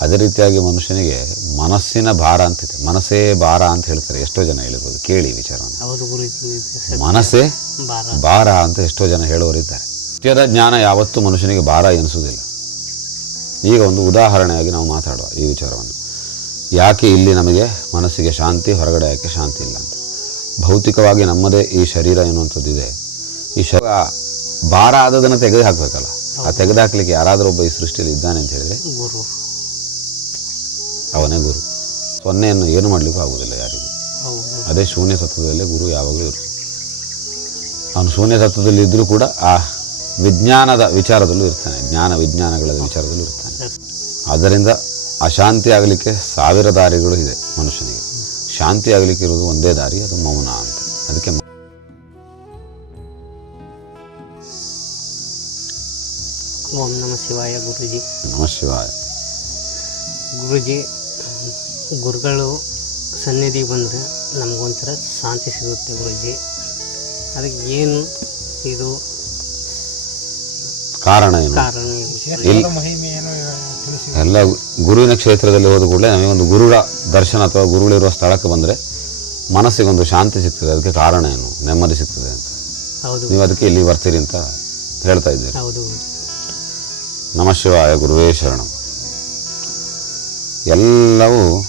ಅದೇ ರೀತಿಯಾಗಿ ಮನುಷ್ಯನಿಗೆ ಮನಸ್ಸಿನ ಭಾರ ಅಂತಿದೆ ಮನಸ್ಸೇ ಭಾರ ಅಂತ ಹೇಳ್ತಾರೆ ಎಷ್ಟೋ ಜನ ಹೇಳಿರ್ಬೋದು. ಕೇಳಿ ವಿಚಾರವನ್ನು. ಮನಸ್ಸೇ ಭಾರ. ಅಂತ ಎಷ್ಟೋ ಜನ ಹೇಳುವರಿದ್ದಾರೆ ಸತ್ಯದ ಜ್ಞಾನ ಯಾವತ್ತೂ ಮನುಷ್ಯನಿಗೆ ಭಾರ ಎನಿಸುವುದಿಲ್ಲ. ಈಗ ಒಂದು ಉದಾಹರಣೆಯಾಗಿ ನಾವು ಮಾತಾಡುವ ಈ ವಿಚಾರವನ್ನು. ಯಾಕೆ ಇಲ್ಲಿ ನಮಗೆ ಮನಸ್ಸಿಗೆ ಶಾಂತಿ ಹೊರಗಡೆ ಯಾಕೆ ಶಾಂತಿ ಇಲ್ಲ ಅಂತ. ಭೌತಿಕವಾಗಿ ನಮ್ಮದೇ ಈ ಶರೀರ ಎನ್ನುವಂಥದ್ದಿದೆ. ಈ ಶ ಭಾರ ಆದದನ್ನು ತೆಗೆದು ಹಾಕಬೇಕಲ್ಲ ಆ ತೆಗೆದು ಹಾಕಲಿಕ್ಕೆ ಯಾರಾದರೂ ಒಬ್ಬ ಈ ಸೃಷ್ಟಿಯಲ್ಲಿ ಇದ್ದಾನೆ ಅಂತ ಹೇಳಿದ್ರೆ? ಅವನೇ ಗುರು. ಸೊನ್ನೆಯನ್ನು ಏನು ಮಾಡಲಿಕ್ಕೂ ಆಗುವುದಿಲ್ಲ ಯಾರಿಗೂ. ಅದೇ ಶೂನ್ಯ ಸತ್ವದಲ್ಲೇ ಗುರು ಯಾವಾಗಲೂ ಇರುತ್ತೆ ಅವನು ಶೂನ್ಯ ತತ್ವದಲ್ಲಿ ಇದ್ದರೂ ಕೂಡ ಆ ವಿಜ್ಞಾನದ ವಿಚಾರದಲ್ಲೂ ಇರ್ತಾನೆ. ಜ್ಞಾನ ವಿಜ್ಞಾನಗಳ ವಿಚಾರದಲ್ಲೂ ಇರ್ತಾನೆ. ಆದ್ದರಿಂದ ಅಶಾಂತಿ ಆಗಲಿಕ್ಕೆ ಸಾವಿರ ದಾರಿಗಳು ಇದೆ ಮನುಷ್ಯನಿಗೆ. ಶಾಂತಿ ಆಗಲಿಕ್ಕೆ ಇರೋದು ಒಂದೇ ದಾರಿ ಅದು ಮೌನ ಅಂತ. ಅದಕ್ಕೆ. ಓಂ ನಮ ಶಿವಾಯ ಗುರುಜಿ. ನಮ ಶಿವಾಯ. ಗುರುಜಿ ಗುರುಗಳು ಸನ್ನಿಧಿಗೆ ಬಂದರೆ ನಮಗೊಂಥರ ಶಾಂತಿ ಸಿಗುತ್ತೆ ಗುರುಜಿ. ಅದಕ್ಕೆ ಏನು ಇದು ಕಾರಣ ಏನು? ಕಾರಣ ಏನು? ಎಲ್ಲ ಗುರುವಿನ ಕ್ಷೇತ್ರದಲ್ಲಿ ಹೋದ ಕೂಡಲೇ ನಮಗೊಂದು ಗುರುಗಳ ದರ್ಶನ ಅಥವಾ ಗುರುಗಳಿರುವ ಸ್ಥಳಕ್ಕೆ ಬಂದರೆ ಮನಸ್ಸಿಗೊಂದು ಶಾಂತಿ ಸಿಗ್ತದೆ. ಅದಕ್ಕೆ ಕಾರಣ ಏನು? ನೆಮ್ಮದಿ ಸಿಗ್ತದೆ ಅಂತ. ಹೌದು. ನೀವು ಅದಕ್ಕೆ ಇಲ್ಲಿ ಬರ್ತೀರಿ ಅಂತ ಹೇಳ್ತಾ ಇದ್ದೀರಿ. ಹೌದು. ನಮಃ ಶಿವಾಯ ಗುರುವೇ ಶರಣಂ. ಎಲ್ಲವೂ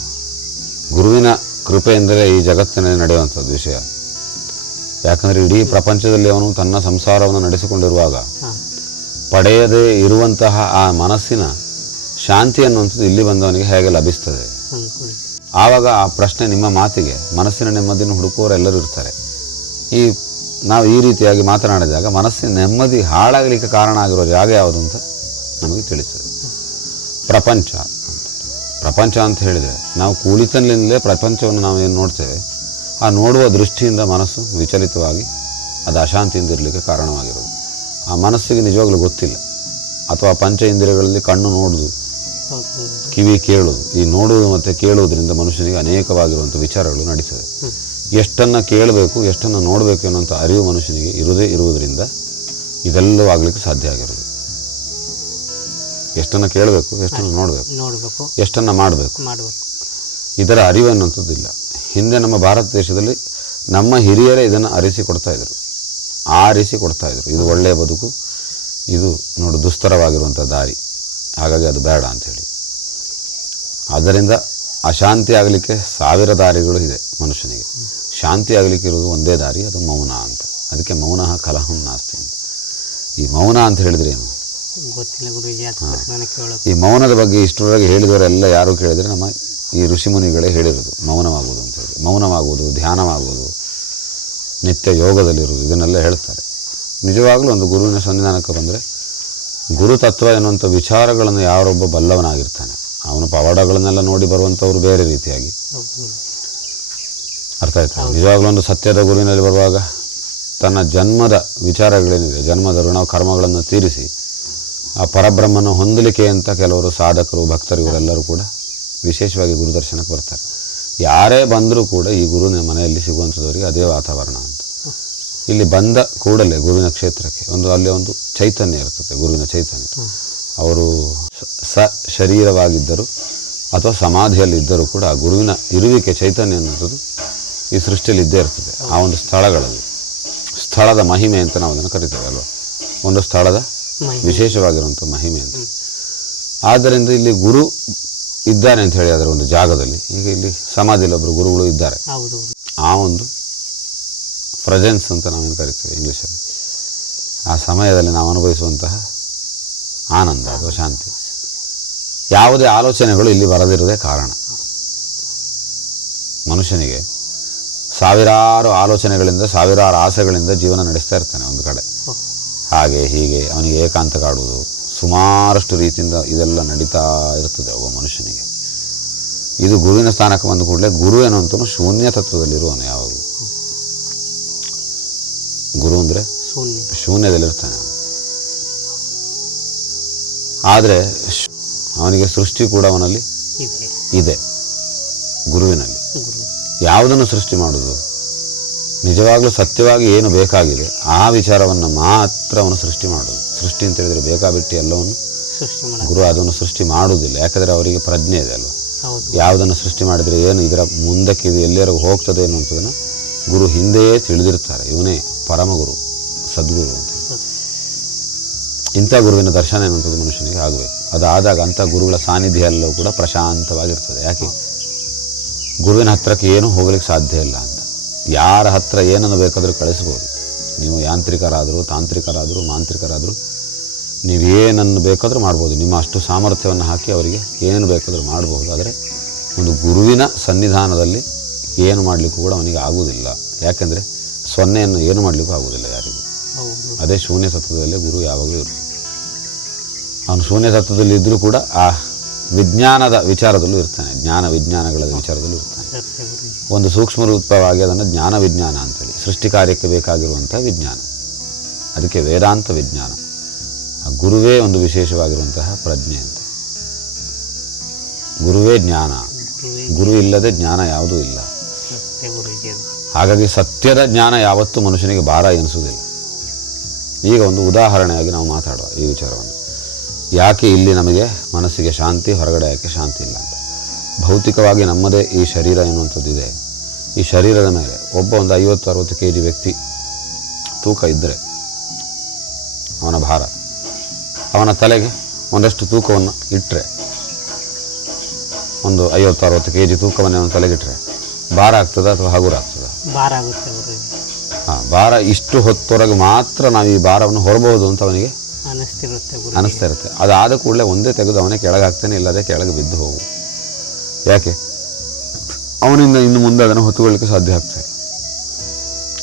ಗುರುವಿನ ಕೃಪೆಯಿಂದಲೇ ಈ ಜಗತ್ತಿನಲ್ಲಿ ನಡೆಯುವಂಥದ್ದು ವಿಷಯ. ಯಾಕಂದರೆ ಇಡೀ ಪ್ರಪಂಚದಲ್ಲಿ ಅವನು ತನ್ನ ಸಂಸಾರವನ್ನು ನಡೆಸಿಕೊಂಡಿರುವಾಗ ಪಡೆಯದೇ ಇರುವಂತಹ ಆ ಮನಸ್ಸಿನ ಶಾಂತಿ ಅನ್ನುವಂಥದ್ದು ಇಲ್ಲಿ ಬಂದವನಿಗೆ ಹೇಗೆ ಲಭಿಸ್ತದೆ? ಆವಾಗ ಆ ಪ್ರಶ್ನೆ ನಿಮ್ಮ ಮಾತಿಗೆ ಮನಸ್ಸಿನ ನೆಮ್ಮದಿಯನ್ನು ಹುಡುಕುವವರು ಎಲ್ಲರೂ ಇರ್ತಾರೆ. ಈ ನಾವು ಈ ರೀತಿಯಾಗಿ ಮಾತನಾಡಿದಾಗ ಮನಸ್ಸಿನ ನೆಮ್ಮದಿ ಹಾಳಾಗಲಿಕ್ಕೆ ಕಾರಣ ಆಗಿರೋ ಜಾಗ ಯಾವುದು ಅಂತ ನಮಗೆ ತಿಳಿಸ್ತದೆ. ಪ್ರಪಂಚ. ಪ್ರಪಂಚ ಅಂತ ಹೇಳಿದರೆ ನಾವು ಕೂಳಿತನದಿಂದಲೇ ಪ್ರಪಂಚವನ್ನು ನಾವು ಏನು ನೋಡ್ತೇವೆ? ಆ ನೋಡುವ ದೃಷ್ಟಿಯಿಂದ ಮನಸ್ಸು ವಿಚಲಿತವಾಗಿ ಅದು ಅಶಾಂತಿಯಿಂದ ಇರಲಿಕ್ಕೆ ಕಾರಣವಾಗಿರೋದು. ಆ ಮನಸ್ಸಿಗೆ ನಿಜವಾಗ್ಲೂ ಗೊತ್ತಿಲ್ಲ. ಅಥವಾ ಪಂಚ ಇಂದ್ರಿಯಗಳಲ್ಲಿ ಕಣ್ಣು ನೋಡೋದು, ಕಿವಿ ಕೇಳುವುದು ಈ ನೋಡುವುದು ಮತ್ತು ಕೇಳುವುದರಿಂದ ಮನುಷ್ಯನಿಗೆ ಅನೇಕವಾಗಿರುವಂಥ ವಿಚಾರಗಳು ನಡೀತದೆ ಎಷ್ಟನ್ನು ಕೇಳಬೇಕು, ಎಷ್ಟನ್ನು ನೋಡಬೇಕು ಅನ್ನೋಂಥ ಅರಿವು ಮನುಷ್ಯನಿಗೆ ಇರುವುದೇ ಇರುವುದರಿಂದ ಇದೆಲ್ಲವೂ ಆಗಲಿಕ್ಕೆ ಸಾಧ್ಯ ಆಗಿರೋದು. ಎಷ್ಟನ್ನು ಕೇಳಬೇಕು ಎಷ್ಟನ್ನು ನೋಡಬೇಕು ನೋಡಬೇಕು. ಎಷ್ಟನ್ನು ಮಾಡಬೇಕು. ಮಾಡಬೇಕು. ಇದರ ಅರಿವು ಅನ್ನುವಂಥದ್ದು ಇಲ್ಲ ಹಿಂದೆ ನಮ್ಮ ಭಾರತ ದೇಶದಲ್ಲಿ ನಮ್ಮ ಹಿರಿಯರೇ ಇದನ್ನು ಅರಿಸಿ ಕೊಡ್ತಾ ಇದ್ರು. ಆರಿಸಿ ಕೊಡ್ತಾ ಇದ್ರು. ಇದು ಒಳ್ಳೆಯ ಬದುಕು ಇದು ನೋಡು ದುಸ್ತರವಾಗಿರುವಂಥ ದಾರಿ. ಹಾಗಾಗಿ ಅದು ಬೇಡ ಅಂಥೇಳಿ ಆದ್ದರಿಂದ ಅಶಾಂತಿ ಆಗಲಿಕ್ಕೆ ಸಾವಿರ ದಾರಿಗಳು ಇದೆ ಮನುಷ್ಯನಿಗೆ. ಶಾಂತಿ ಆಗಲಿಕ್ಕೆ ಇರೋದು ಒಂದೇ ದಾರಿ ಅದು ಮೌನ ಅಂತ. ಅದಕ್ಕೆ ಮೌನ ಕಲಹಂ ನಾಸ್ತಿ ಅಂತ. ಈ ಮೌನ ಅಂತ ಹೇಳಿದ್ರೆ ಏನು? ಗೊತ್ತಿಲ್ಲ ಗುರುಜಿ ಅದಕ್ಕೋಸ್ಕರ ಕೇಳೋದು ಈ ಮೌನದ ಬಗ್ಗೆ ಇಷ್ಟರವರೆಗೆ ಹೇಳಿದವರೆಲ್ಲ ಯಾರು ಕೇಳಿದರೆ ನಮ್ಮ ಈ ಋಷಿಮುನಿಗಳೇ ಹೇಳಿರೋದು ಮೌನವಾಗುವುದು ಅಂತೇಳಿ ಮೌನವಾಗುವುದು ಧ್ಯಾನವಾಗುವುದು ನಿತ್ಯ ಯೋಗದಲ್ಲಿರುವುದು ಇದನ್ನೆಲ್ಲ ಹೇಳ್ತಾರೆ. ನಿಜವಾಗಲೂ ಒಂದು ಗುರುವಿನ ಸನ್ನಿಧಾನಕ್ಕೆ ಬಂದರೆ ಗುರುತತ್ವ ಎನ್ನುವಂಥ ವಿಚಾರಗಳನ್ನು ಯಾರೊಬ್ಬ ಬಲ್ಲವನಾಗಿರ್ತಾನೆ. ಅವನು ಪವಾಡಗಳನ್ನೆಲ್ಲ ನೋಡಿ ಬರುವಂಥವ್ರು ಬೇರೆ ರೀತಿಯಾಗಿ. ಅರ್ಥ ಆಯ್ತಾ? ನಿಜವಾಗ್ಲೂ ಒಂದು ಸತ್ಯದ ಗುರುವಿನಲ್ಲಿ ಬರುವಾಗ ತನ್ನ ಜನ್ಮದ ವಿಚಾರಗಳೇನಿದೆ ಜನ್ಮದ ಋಣ ಕರ್ಮಗಳನ್ನು ತೀರಿಸಿ ಆ ಪರಬ್ರಹ್ಮನ ಹೊಂದಲಿಕೆ ಅಂತ ಕೆಲವರು ಸಾಧಕರು ಭಕ್ತರು ಇವರೆಲ್ಲರೂ ಕೂಡ ವಿಶೇಷವಾಗಿ ಗುರುದರ್ಶನಕ್ಕೆ ಬರ್ತಾರೆ. ಯಾರೇ ಬಂದರೂ ಕೂಡ ಈ ಗುರುವಿನ ಮನೆಯಲ್ಲಿ ಸಿಗುವಂಥದ್ದವರಿಗೆ ಅದೇ ವಾತಾವರಣ ಅಂತ. ಇಲ್ಲಿ ಬಂದ ಕೂಡಲೇ ಗುರುವಿನ ಕ್ಷೇತ್ರಕ್ಕೆ ಒಂದು ಅಲ್ಲಿ ಒಂದು ಚೈತನ್ಯ ಇರ್ತದೆ ಗುರುವಿನ ಚೈತನ್ಯ. ಅವರು ಸ ಶರೀರವಾಗಿದ್ದರು ಅಥವಾ ಸಮಾಧಿಯಲ್ಲಿದ್ದರೂ ಕೂಡ ಆ ಗುರುವಿನ ಇರುವಿಕೆ ಚೈತನ್ಯ ಅನ್ನೋದು ಈ ಸೃಷ್ಟಿಯಲ್ಲಿ ಇದ್ದೇ ಇರ್ತದೆ. ಆ ಒಂದು ಸ್ಥಳಗಳಲ್ಲಿ. ಸ್ಥಳದ ಮಹಿಮೆ ಅಂತ ನಾವು ಅದನ್ನು ಕರಿತೇವೆ ಅಲ್ವಾ? ಒಂದು ಸ್ಥಳದ. ವಿಶೇಷವಾಗಿರುವಂಥ ಮಹಿಮೆ ಅಂತ. ಆದ್ದರಿಂದ ಇಲ್ಲಿ ಗುರು ಇದ್ದಾರೆ ಅಂತ ಹೇಳಿ ಅದರ ಒಂದು ಜಾಗದಲ್ಲಿ. ಈಗ ಇಲ್ಲಿ ಸಮಾಧಿಯಲ್ಲಿ ಒಬ್ಬರು ಗುರುಗಳು ಇದ್ದಾರೆ. ಆ ಒಂದು ಪ್ರೆಸೆನ್ಸ್ ಅಂತ ನಾವೇನು ಕರಿತೇವೆ ಇಂಗ್ಲೀಷಲ್ಲಿ? ಆ ಸಮಯದಲ್ಲಿ ನಾವು ಅನುಭವಿಸುವಂತಹ ಆನಂದ ಅಥವಾ ಶಾಂತಿ. ಯಾವುದೇ ಆಲೋಚನೆಗಳು ಇಲ್ಲಿ ಬರದಿರೋದೇ ಕಾರಣ. ಮನುಷ್ಯನಿಗೆ ಸಾವಿರಾರು ಆಲೋಚನೆಗಳಿಂದ ಸಾವಿರಾರು ಆಸೆಗಳಿಂದ ಜೀವನ ನಡೆಸ್ತಾ ಇರ್ತಾನೆ ಒಂದು ಕಡೆ. ಹಾಗೆ ಹೀಗೆ ಅವನಿಗೆ ಏಕಾಂತ ಕಾಡುವುದು. ಸುಮಾರಷ್ಟು ರೀತಿಯಿಂದ ಇದೆಲ್ಲ ನಡೀತಾ ಇರ್ತದೆ ಒಬ್ಬ ಮನುಷ್ಯನಿಗೆ. ಇದು ಗುರುವಿನ ಸ್ಥಾನಕ್ಕೆ ಬಂದ ಕೂಡಲೇ ಗುರು ಏನಂತೂ ಶೂನ್ಯ ತತ್ವದಲ್ಲಿರುವನು ಯಾವಾಗಲೂ. ಗುರು ಅಂದರೆ ಶೂನ್ಯ. ಶೂನ್ಯದಲ್ಲಿರ್ತಾನೆ ಅವನು. ಆದರೆ ಅವನಿಗೆ ಸೃಷ್ಟಿ ಕೂಡ ಅವನಲ್ಲಿ ಇದೆ. ಗುರುವಿನಲ್ಲಿ. ಗುರು. ಯಾವುದನ್ನು ಸೃಷ್ಟಿ ಮಾಡುವುದು? ನಿಜವಾಗ್ಲೂ ಸತ್ಯವಾಗಿ ಏನು ಬೇಕಾಗಿದೆ ಆ ವಿಚಾರವನ್ನು ಮಾತ್ರ ಅವನು ಸೃಷ್ಟಿ ಮಾಡೋದು ಸೃಷ್ಟಿ ಅಂತ ಹೇಳಿದರೆ ಬೇಕಾಬಿಟ್ಟು ಎಲ್ಲವನ್ನು ಗುರು ಅದನ್ನು ಸೃಷ್ಟಿ ಮಾಡುವುದಿಲ್ಲ. ಯಾಕಂದರೆ ಅವರಿಗೆ ಪ್ರಜ್ಞೆ ಇದೆ ಅಲ್ವ? ಯಾವುದನ್ನು ಸೃಷ್ಟಿ ಮಾಡಿದರೆ ಏನು ಇದರ ಮುಂದಕ್ಕೆ ಇದು ಎಲ್ಲಿವರೆಗೂ ಹೋಗ್ತದೆ ಅನ್ನುವಂಥದ್ದನ್ನು ಗುರು ಹಿಂದೆಯೇ ತಿಳಿದಿರ್ತಾರೆ. ಇವನೇ ಪರಮಗುರು ಸದ್ಗುರು ಅಂತ. ಇಂಥ ಗುರುವಿನ ದರ್ಶನ ಎನ್ನುವಂಥದ್ದು ಮನುಷ್ಯನಿಗೆ ಆಗಬೇಕು. ಅದಾದಾಗ ಅಂಥ ಗುರುಗಳ ಸಾನ್ನಿಧ್ಯ ಎಲ್ಲವೂ ಕೂಡ ಪ್ರಶಾಂತವಾಗಿರ್ತದೆ. ಯಾಕೆ? ಗುರುವಿನ ಹತ್ರಕ್ಕೆ ಏನೂ ಹೋಗಲಿಕ್ಕೆ ಸಾಧ್ಯ ಇಲ್ಲ ಅಂತ. ಯಾರ ಹತ್ರ ಏನನ್ನು ಬೇಕಾದರೂ ಕಳಿಸ್ಬೋದು. ನೀವು ಯಾಂತ್ರಿಕರಾದರೂ ತಾಂತ್ರಿಕರಾದರೂ ಮಾಂತ್ರಿಕರಾದರೂ ನೀವು ಏನನ್ನು ಬೇಕಾದರೂ ಮಾಡ್ಬೋದು. ನಿಮ್ಮ ಅಷ್ಟು ಸಾಮರ್ಥ್ಯವನ್ನು ಹಾಕಿ ಅವರಿಗೆ ಏನು ಬೇಕಾದರೂ ಮಾಡಬಹುದು ಆದರೆ ಒಂದು ಗುರುವಿನ ಸನ್ನಿಧಾನದಲ್ಲಿ ಏನು ಮಾಡಲಿಕ್ಕೂ ಕೂಡ ಅವನಿಗೆ ಆಗುವುದಿಲ್ಲ. ಯಾಕೆಂದರೆ ಸೊನ್ನೆಯನ್ನು ಏನು ಮಾಡಲಿಕ್ಕೂ ಆಗುವುದಿಲ್ಲ ಯಾರಿಗೂ. ಅದೇ ಶೂನ್ಯ ತತ್ವದಲ್ಲೇ ಗುರು ಯಾವಾಗಲೂ ಇರು ಅವನು ಶೂನ್ಯ ತತ್ವದಲ್ಲಿ ಇದ್ದರೂ ಕೂಡ ಆ ವಿಜ್ಞಾನದ ವಿಚಾರದಲ್ಲೂ ಇರ್ತಾನೆ. ಜ್ಞಾನ ವಿಜ್ಞಾನಗಳ ವಿಚಾರದಲ್ಲೂ ಇರ್ತಾನೆ. ಒಂದು ಸೂಕ್ಷ್ಮ ರೂಪವಾಗಿ ಅದನ್ನು ಜ್ಞಾನ ವಿಜ್ಞಾನ ಅಂತೇಳಿ ಸೃಷ್ಟಿ ಕಾರ್ಯಕ್ಕೆ ಬೇಕಾಗಿರುವಂಥ ವಿಜ್ಞಾನ. ಅದಕ್ಕೆ ವೇದಾಂತ ವಿಜ್ಞಾನ. ಆ ಗುರುವೇ ಒಂದು ವಿಶೇಷವಾಗಿರುವಂತಹ ಪ್ರಜ್ಞೆ ಅಂತ. ಗುರುವೇ ಜ್ಞಾನ. ಗುರು ಇಲ್ಲದೆ ಜ್ಞಾನ ಯಾವುದೂ ಇಲ್ಲ. ಹಾಗಾಗಿ ಸತ್ಯದ ಜ್ಞಾನ ಯಾವತ್ತೂ ಮನುಷ್ಯನಿಗೆ ಭಾರ ಎನಿಸುವುದಿಲ್ಲ. ಈಗ ಒಂದು ಉದಾಹರಣೆಯಾಗಿ ನಾವು ಮಾತಾಡುವ ಈ ವಿಚಾರವನ್ನು. ಯಾಕೆ ಇಲ್ಲಿ ನಮಗೆ ಮನಸ್ಸಿಗೆ ಶಾಂತಿ ಹೊರಗಡೆ ಯಾಕೆ ಶಾಂತಿ ಇಲ್ಲ ಅಂತ. ಭೌತಿಕವಾಗಿ ನಮ್ಮದೇ ಈ ಶರೀರ ಎನ್ನುವಂಥದ್ದಿದೆ. ಈ ಶರೀರದ ಮೇಲೆ ಒಬ್ಬ ಒಂದು ಐವತ್ತು ಅರವತ್ತು ಕೆ ಜಿ ವ್ಯಕ್ತಿ ತೂಕ ಇದ್ದರೆ ಅವನ ಭಾರ ಅವನ ತಲೆಗೆ ಒಂದಷ್ಟು ತೂಕವನ್ನು ಇಟ್ಟರೆ ಒಂದು ಐವತ್ತು ಅರವತ್ತು ಕೆ ಜಿ ತೂಕವನ್ನು ಅವನ ತಲೆಗಿಟ್ಟರೆ ಭಾರ ಆಗ್ತದ ಅಥವಾ ಹಗುರ ಆಗ್ತದ? ಭಾರ ಆಗುತ್ತೆ ಹಾಂ ಭಾರ ಇಷ್ಟು ಹೊತ್ತೊರಗೆ ಮಾತ್ರ ನಾವು ಈ ಭಾರವನ್ನು ಹೊರಬಹುದು ಅಂತ ಅವನಿಗೆ ಅನಿಸ್ತಿರುತ್ತೆ ಅನಿಸ್ತಾ ಇರುತ್ತೆ. ಅದಾದ ಕೂಡಲೇ ಒಂದೇ ತೆಗೆದು ಅವನೇ ಕೆಳಗಾಗ್ತಾನೆ ಇಲ್ಲದೆ ಕೆಳಗೆ ಬಿದ್ದು ಹೋಗು. ಯಾಕೆ? ಅವನಿಂದ ಇನ್ನು ಮುಂದೆ ಅದನ್ನು ಹೊತ್ತುಕೊಳ್ಳಿಕ್ಕೆ ಸಾಧ್ಯ ಆಗ್ತಾ ಇಲ್ಲ.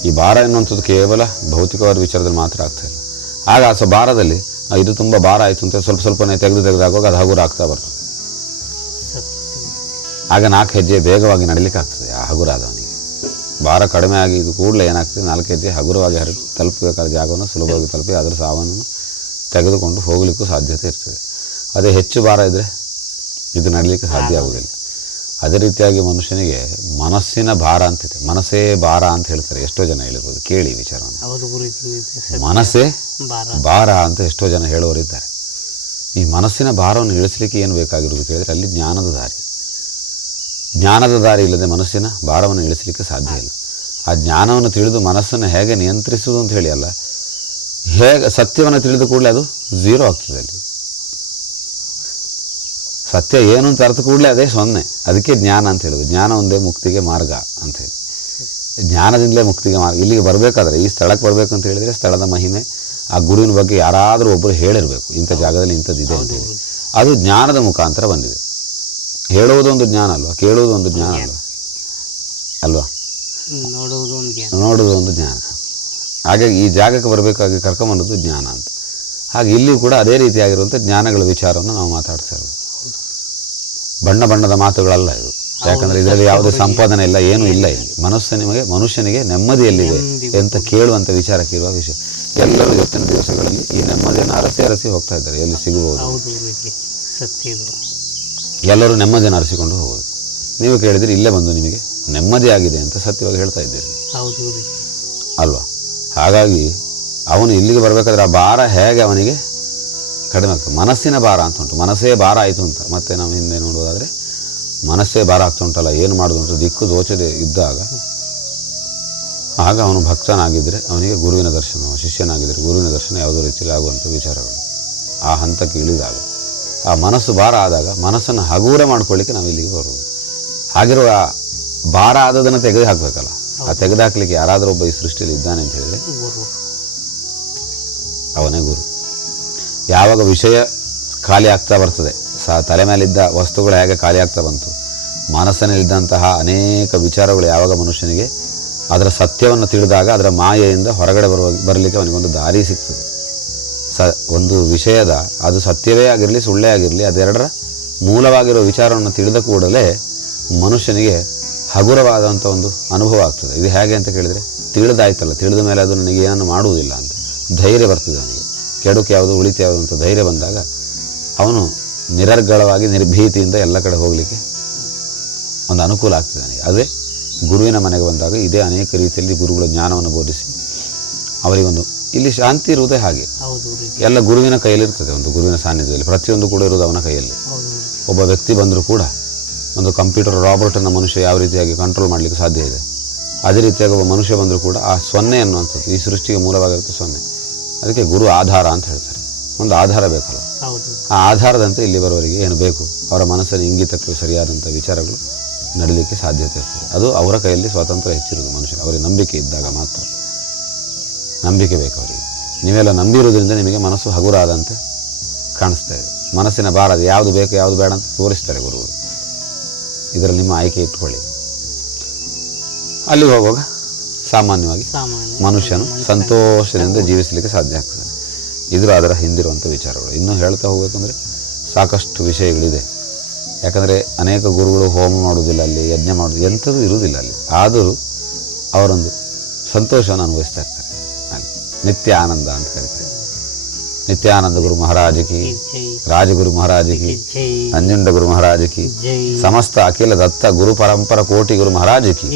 ಈ ಭಾರ ಎನ್ನುವಂಥದ್ದು ಕೇವಲ ಭೌತಿಕವಾದ ವಿಚಾರದಲ್ಲಿ ಮಾತ್ರ ಆಗ್ತಾ ಇಲ್ಲ. ಆಗ ಆ ಭಾರದಲ್ಲಿ ಇದು ತುಂಬ ಭಾರ ಆಯಿತು ಅಂತ ಸ್ವಲ್ಪ ಸ್ವಲ್ಪನೇ ತೆಗೆದು ತೆಗೆದಾಗುವಾಗ ಅದು ಹಗುರ ಆಗ್ತಾ ಬರ್ತದೆ. ಆಗ ನಾಲ್ಕು ಹೆಜ್ಜೆ ವೇಗವಾಗಿ ನಡೀಲಿಕ್ಕೆ ಆಗ್ತದೆ ಆ ಹಗುರ ಆದವನಿಗೆ. ಭಾರ ಕಡಿಮೆ ಆಗಿ ಇದು ಕೂಡಲೇ ಏನಾಗ್ತದೆ, ನಾಲ್ಕು ಹೆಜ್ಜೆ ಹಗುರವಾಗಿ ಹರಿ ತಲುಪಬೇಕಾದ ಜಾಗವನ್ನು ಸುಲಭವಾಗಿ ತಲುಪಿ ಅದರ ಸಾವನ್ನು ತೆಗೆದುಕೊಂಡು ಹೋಗಲಿಕ್ಕೂ ಸಾಧ್ಯತೆ ಇರ್ತದೆ. ಅದೇ ಹೆಚ್ಚು ಭಾರ ಇದ್ದರೆ ಇದು ನಡೀಲಿಕ್ಕೆ ಸಾಧ್ಯ ಆಗುವುದಿಲ್ಲ. ಅದೇ ರೀತಿಯಾಗಿ ಮನುಷ್ಯನಿಗೆ ಮನಸ್ಸಿನ ಭಾರ ಅಂತಿದೆ ಮನಸ್ಸೇ ಭಾರ ಅಂತ ಹೇಳ್ತಾರೆ ಎಷ್ಟೋ ಜನ ಹೇಳಿರ್ಬೋದು ಕೇಳಿ ವಿಚಾರವನ್ನು. ಮನಸ್ಸೇ ಭಾರ. ಅಂತ ಎಷ್ಟೋ ಜನ ಹೇಳುವವರಿದ್ದಾರೆ ಈ ಮನಸ್ಸಿನ ಭಾರವನ್ನು ಇಳಿಸಲಿಕ್ಕೆ ಏನು ಬೇಕಾಗಿರೋದು ಕೇಳಿದರೆ ಅಲ್ಲಿ ಜ್ಞಾನದ ದಾರಿ. ಜ್ಞಾನದ ದಾರಿ ಇಲ್ಲದೆ ಮನಸ್ಸಿನ ಭಾರವನ್ನು ಇಳಿಸಲಿಕ್ಕೆ ಸಾಧ್ಯ ಇಲ್ಲ. ಆ ಜ್ಞಾನವನ್ನು ತಿಳಿದು ಮನಸ್ಸನ್ನು ಹೇಗೆ ನಿಯಂತ್ರಿಸುವುದು ಅಂತ ಹೇಳಿ ಅಲ್ಲ ಹೇಗೆ ಸತ್ಯವನ್ನು ತಿಳಿದ ಕೂಡಲೇ ಅದು ಝೀರೋ ಆಗ್ತದೆ ಅಲ್ಲಿ. ಸತ್ಯ ಏನು ಅಂತ ಅರ್ಥ ಕೂಡಲೇ ಅದೇ ಸೊನ್ನೆ. ಅದಕ್ಕೆ ಜ್ಞಾನ ಅಂತ ಹೇಳೋದು. ಜ್ಞಾನ ಒಂದೇ ಮುಕ್ತಿಗೆ ಮಾರ್ಗ ಅಂತ ಹೇಳಿ. ಜ್ಞಾನದಿಂದಲೇ ಮುಕ್ತಿಗೆ ಮಾರ್ಗ. ಇಲ್ಲಿಗೆ ಬರಬೇಕಾದ್ರೆ ಈ ಸ್ಥಳಕ್ಕೆ ಬರಬೇಕು ಅಂತ ಹೇಳಿದರೆ ಸ್ಥಳದ ಮಹಿಮೆ ಆ ಗುರುವಿನ ಬಗ್ಗೆ ಯಾರಾದರೂ ಒಬ್ಬರು ಹೇಳಿರಬೇಕು. ಇಂಥ ಜಾಗದಲ್ಲಿ ಇಂಥದ್ದಿದೆ ಅಂತೇಳಿ ಅದು ಜ್ಞಾನದ ಮುಖಾಂತರ ಬಂದಿದೆ. ಹೇಳುವುದೊಂದು ಜ್ಞಾನ ಅಲ್ವಾ? ಕೇಳುವುದು ಒಂದು ಜ್ಞಾನ ಅಲ್ವಾ? ಅಲ್ವಾ? ನೋಡುವುದು ಒಂದು ಜ್ಞಾನ. ನೋಡುವುದು ಒಂದು ಜ್ಞಾನ. ಹಾಗಾಗಿ ಈ ಜಾಗಕ್ಕೆ ಬರಬೇಕಾಗಿ ಕರ್ಕೊಂಬಂದದ್ದು ಜ್ಞಾನ ಅಂತ. ಹಾಗೆ ಇಲ್ಲಿಯೂ ಕೂಡ ಅದೇ ರೀತಿಯಾಗಿರುವಂಥ ಜ್ಞಾನಗಳ ವಿಚಾರವನ್ನು ನಾವು ಮಾತಾಡ್ತಾ ಇರೋದು. ಬಣ್ಣ ಬಣ್ಣದ ಮಾತುಗಳಲ್ಲ ಇದು. ಯಾಕಂದ್ರೆ ಇದರಲ್ಲಿ ಯಾವುದೇ ಸಂಪಾದನೆ ಇಲ್ಲ ಏನೂ ಇಲ್ಲ ಇಲ್ಲಿ. ಮನಸ್ಸು ನಿಮಗೆ ಮನುಷ್ಯನಿಗೆ ನೆಮ್ಮದಿ. ಎಲ್ಲಿದೆ ಅಂತ ಕೇಳುವಂಥ ವಿಚಾರಕ್ಕೆ ಇರುವ ವಿಷಯ. ಎಲ್ಲರೂ ಇವತ್ತಿನ ದಿವಸಗಳಲ್ಲಿ ಈ ನೆಮ್ಮದಿಯನ್ನು ಅರಸಿ ಅರಸಿ ಹೋಗ್ತಾ ಇದ್ದಾರೆ. ಎಲ್ಲಿ ಸಿಗಬಹುದು ಎಲ್ಲರೂ ನೆಮ್ಮದಿಯನ್ನು ಅರಸಿಕೊಂಡು ಹೋಗೋದು. ನೀವು ಕೇಳಿದ್ರೆ ಇಲ್ಲೇ ಬಂದು ನಿಮಗೆ ನೆಮ್ಮದಿ ಆಗಿದೆ ಅಂತ ಸತ್ಯವಾಗಿ ಹೇಳ್ತಾ ಇದ್ದೀರಿ. ಅಲ್ವಾ? ಹಾಗಾಗಿ ಅವನು ಇಲ್ಲಿಗೆ ಬರಬೇಕಾದ್ರೆ ಆ ಭಾರ ಹೇಗೆ ಅವನಿಗೆ ಕಡಿಮೆ ಆಗ್ತದೆ. ಮನಸ್ಸಿನ ಭಾರ ಅಂತ ಉಂಟು. ಮನಸ್ಸೇ ಭಾರ ಆಯಿತು ಅಂತ. ಮತ್ತೆ ನಾವು ಹಿಂದೆ ನೋಡೋದಾದರೆ ಮನಸ್ಸೇ ಭಾರ ಆಗ್ತಾ ಉಂಟಲ್ಲ ಏನು ಮಾಡೋದು ಅಂತ ದಿಕ್ಕು ದೋಚದೆ ಇದ್ದಾಗ ಆಗ ಅವನು ಭಕ್ತನಾಗಿದ್ದರೆ ಅವನಿಗೆ ಗುರುವಿನ ದರ್ಶನ ಶಿಷ್ಯನಾಗಿದ್ದರೆ ಗುರುವಿನ ದರ್ಶನ ಯಾವುದೋ ರೀತಿಯಲ್ಲಿ ಆಗುವಂಥ ವಿಚಾರಗಳು. ಆ ಹಂತಕ್ಕೆ ಇಳಿದಾಗ ಆ ಮನಸ್ಸು ಭಾರ ಆದಾಗ ಮನಸ್ಸನ್ನು ಹಗೂರ ಮಾಡ್ಕೊಳ್ಳಿಕ್ಕೆ ನಾವು ಇಲ್ಲಿಗೆ ಬರೋದು ಹಾಗಿರುವ ಭಾರ ಆದದನ್ನು ತೆಗೆದು ಹಾಕಬೇಕಲ್ಲ ಆ ತೆಗೆದು ಹಾಕಲಿಕ್ಕೆ ಯಾರಾದರೂ ಒಬ್ಬ ಈ ಸೃಷ್ಟಿಯಲ್ಲಿ ಇದ್ದಾನೆ ಅಂತ ಹೇಳಿದರೆ ಅವನೇ ಗುರು. ಯಾವಾಗ ವಿಷಯ ಖಾಲಿ ಆಗ್ತಾ ಬರ್ತದೆ, ಸ ತಲೆ ಮೇಲಿದ್ದ ವಸ್ತುಗಳು ಹೇಗೆ ಖಾಲಿ ಆಗ್ತಾ ಬಂತು ಮನಸ್ಸಿನಲ್ಲಿದ್ದಂತಹ ಅನೇಕ ವಿಚಾರಗಳು ಯಾವಾಗ ಮನುಷ್ಯನಿಗೆ ಅದರ ಸತ್ಯವನ್ನು ತಿಳಿದಾಗ ಅದರ ಮಾಯೆಯಿಂದ ಹೊರಗಡೆ ಬರುವ, ಬರಲಿಕ್ಕೆ ಅವನಿಗೊಂದು ದಾರಿ ಸಿಗ್ತದೆ. ಸ ಒಂದು ವಿಷಯದ, ಅದು ಸತ್ಯವೇ ಆಗಿರಲಿ, ಸುಳ್ಳೇ ಆಗಿರಲಿ, ಅದೆರಡರ ಮೂಲವಾಗಿರೋ ವಿಚಾರವನ್ನು ತಿಳಿದ ಕೂಡಲೇ ಮನುಷ್ಯನಿಗೆ ಹಗುರವಾದಂಥ ಒಂದು ಅನುಭವ ಆಗ್ತದೆ. ಇದು ಹೇಗೆ ಅಂತ ಕೇಳಿದರೆ, ತಿಳಿದಾಯ್ತಲ್ಲ, ತಿಳಿದ ಮೇಲೆ ಅದು ನನಗೆ ಏನನ್ನು ಮಾಡುವುದಿಲ್ಲ ಅಂತ. ಧೈರ್ಯ ಬರ್ತದೆ ಅವನಿಗೆ. ಕೆಡುಕು ಯಾವುದು ಉಳಿತು ಯಾವುದು ಅಂತ ಧೈರ್ಯ ಬಂದಾಗ ಅವನು ನಿರರ್ಗಳವಾಗಿ ನಿರ್ಭೀತಿಯಿಂದ ಎಲ್ಲ ಕಡೆ ಹೋಗಲಿಕ್ಕೆ ಒಂದು ಅನುಕೂಲ ಆಗ್ತದೆ ನನಗೆ. ಅದೇ ಗುರುವಿನ ಮನೆಗೆ ಬಂದಾಗ ಇದೇ ಅನೇಕ ರೀತಿಯಲ್ಲಿ ಗುರುಗಳ ಜ್ಞಾನವನ್ನು ಬೋಧಿಸಿ ಅವರಿಗೊಂದು ಇಲ್ಲಿ ಶಾಂತಿ ಇರುವುದೇ ಹಾಗೆ. ಎಲ್ಲ ಗುರುವಿನ ಕೈಯಲ್ಲಿರ್ತದೆ ಒಂದು ಗುರುವಿನ ಸಾನ್ನಿಧ್ಯದಲ್ಲಿ. ಪ್ರತಿಯೊಂದು ಕೂಡ ಇರುವುದು ಅವನ ಕೈಯಲ್ಲಿ. ಒಬ್ಬ ವ್ಯಕ್ತಿ ಬಂದರೂ ಕೂಡ ಒಂದು ಕಂಪ್ಯೂಟರ್ ರಾಬರ್ಟನ್ನು ಮನುಷ್ಯ ಯಾವ ರೀತಿಯಾಗಿ ಕಂಟ್ರೋಲ್ ಮಾಡಲಿಕ್ಕೆ ಸಾಧ್ಯ ಇದೆ. ಅದೇ ರೀತಿಯಾಗಿ ಒಬ್ಬ ಮನುಷ್ಯ ಬಂದರೂ ಕೂಡ ಆ ಸೊನ್ನೆ ಅನ್ನುವಂಥದ್ದು ಈ ಸೃಷ್ಟಿಗೆ ಮೂಲವಾಗಿರುತ್ತೆ ಸೊನ್ನೆ. ಅದಕ್ಕೆ ಗುರು ಆಧಾರ ಅಂತ ಹೇಳ್ತಾರೆ. ಒಂದು ಆಧಾರ ಬೇಕಲ್ಲ. ಆ ಆಧಾರದಂತೆ ಇಲ್ಲಿ ಬರೋರಿಗೆ ಏನು ಬೇಕು? ಅವರ ಮನಸ್ಸಿನ ಇಂಗಿತಕ್ಕೆ ಸರಿಯಾದಂಥ ವಿಚಾರಗಳು ನಡಲಿಕ್ಕೆ ಸಾಧ್ಯತೆ ಇರ್ತದೆ. ಅದು ಅವರ ಕೈಯಲ್ಲಿ ಸ್ವಾತಂತ್ರ್ಯ ಹೆಚ್ಚಿರೋದು ಮನುಷ್ಯ ಅವರಿಗೆ ನಂಬಿಕೆ ಇದ್ದಾಗ ಮಾತ್ರ. ನಂಬಿಕೆ ಬೇಕು ಅವರಿಗೆ. ನೀವೆಲ್ಲ ನಂಬಿರೋದ್ರಿಂದ ನಿಮಗೆ ಮನಸ್ಸು ಹಗುರಾದಂತೆ ಕಾಣಿಸ್ತಾ ಇದೆ. ಮನಸ್ಸಿನ ಭಾರ ಅದು ಯಾವುದು ಬೇಕು ಯಾವುದು ಬೇಡ ಅಂತ ತೋರಿಸ್ತಾರೆ ಗುರುಗಳು. ಇದರಲ್ಲಿ ನಿಮ್ಮ ಆಯ್ಕೆ ಇಟ್ಕೊಳ್ಳಿ. ಅಲ್ಲಿಗೆ ಹೋಗುವಾಗ? ಸಾಮಾನ್ಯವಾಗಿ ಮನುಷ್ಯನು ಸಂತೋಷದಿಂದ ಜೀವಿಸಲಿಕ್ಕೆ ಸಾಧ್ಯ ಆಗ್ತದೆ. ಇದ್ರ ಅದರ ಹಿಂದಿರುವಂಥ ವಿಚಾರಗಳು. ಇನ್ನೂ ಹೇಳ್ತಾ ಹೋಗಬೇಕಂದ್ರೆ ಸಾಕಷ್ಟು ವಿಷಯಗಳಿದೆ. ಯಾಕಂದರೆ ಅನೇಕ ಗುರುಗಳು ಹೋಮ ಮಾಡುವುದಿಲ್ಲ ಅಲ್ಲಿ ಯಜ್ಞ ಮಾಡೋದು ಎಂಥದ್ದು ಇರುವುದಿಲ್ಲ ಅಲ್ಲಿ. ಆದರೂ ಅವರೊಂದು ಸಂತೋಷವನ್ನು ಅನುಭವಿಸ್ತಾ ಇರ್ತಾರೆ ಅಲ್ಲಿ. ನಿತ್ಯ ಆನಂದ ಅಂತ ಕರೀತಾರೆ. ನಿತ್ಯಾನಂದ ಗುರು ಮಹಾರಾಜಕಿ ರಾಜಗುರು ಮಹಾರಾಜಕಿ ನಂಜುಂಡ ಗುರು ಮಹಾರಾಜಕಿ ಸಮಸ್ತ ಅಖಿಲ ದತ್ತ ಗುರು ಪರಂಪರ ಕೋಟಿ ಗುರು ಮಹಾರಾಜಕಿ